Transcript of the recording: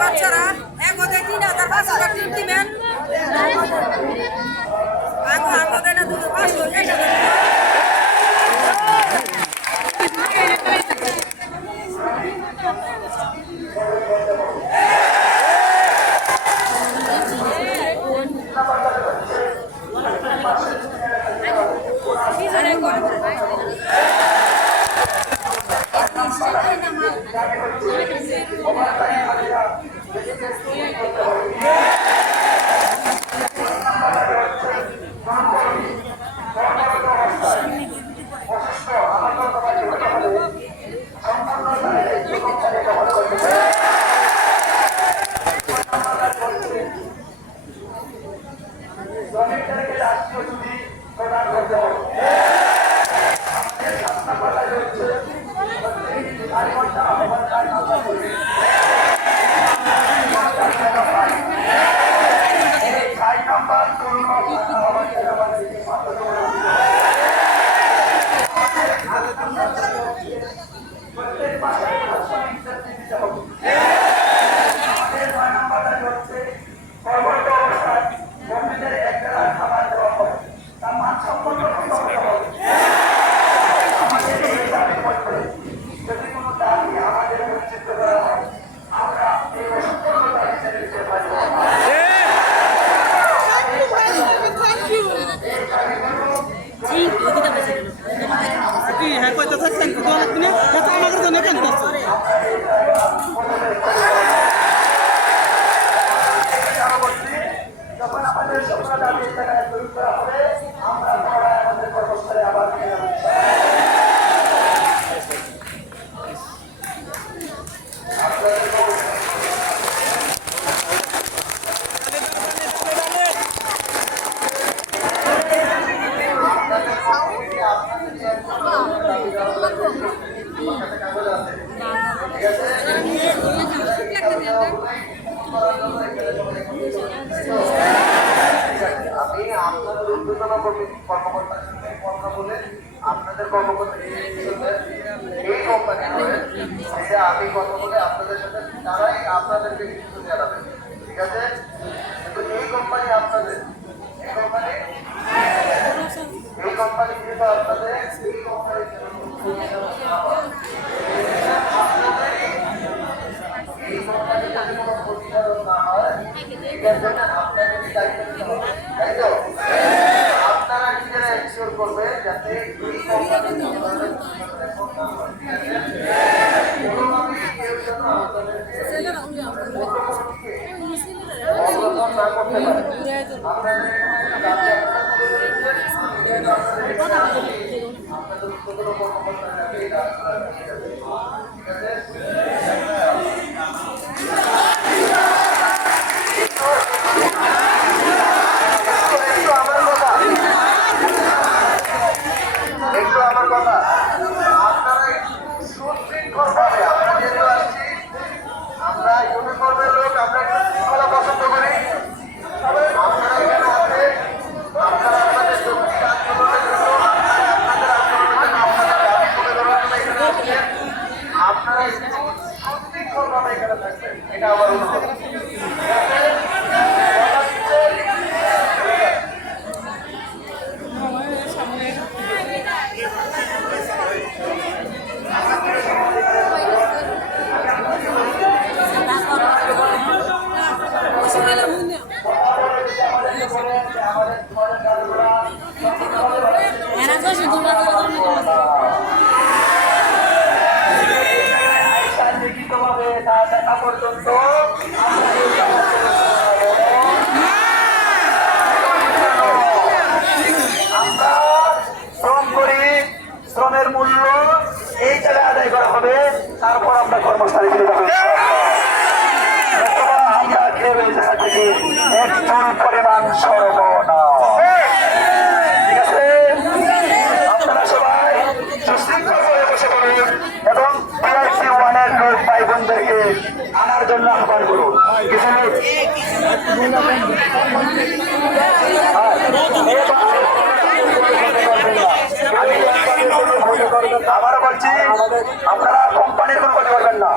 বাচ্চারা এক ওদের 3,000-5,000 টিম দিবেন আমাদের না 500 কর্মকর্তার সাথে কথা বলে আপনাদের কর্মকর্তা এই কোম্পানি আমি কথা বলে আপনাদের সাথে তারাই আপনাদেরকে কিছু জানাবেন, ঠিক আছে? কিন্তু এই কোম্পানি আপনাদের এই কোম্পানি কিন্তু আপনাদের এই কোম্পানি এই কোম্পানি যদি কোনো ক্ষতিকারক না হয় এটার জন্য আপনাদেরই দায়িত্ব নিতে হবে, তাই তো? আপনারা নিজেরা এনশিওর করবে যাতে এই কোম্পানি কোনোভাবেই কেউ যেন আপনাদেরকে অবলম্বন না করতে পারে। আপনাদের আপনাদের কোনো কর্মকর্তার কাছে এই রাস্তা, ঠিক আছে? এটা আমার অনুরোধ। দেখা পর্যন্ত আমরা শ্রম করি, শ্রমের মূল্য এই জায়গায় আদায় করা হবে, তারপর আমরা কর্মস্থলে ফিরে যাবো। আমরা খেয়ে জায়গা থেকে একটু পরিমাণ সরব না, ঠিক আছে? আপনারা সবাই জন্য আহ্বান করুন। কিছু লোক আবারও বলছি, আপনারা কোম্পানির কোনো ক্ষতি করবেন না।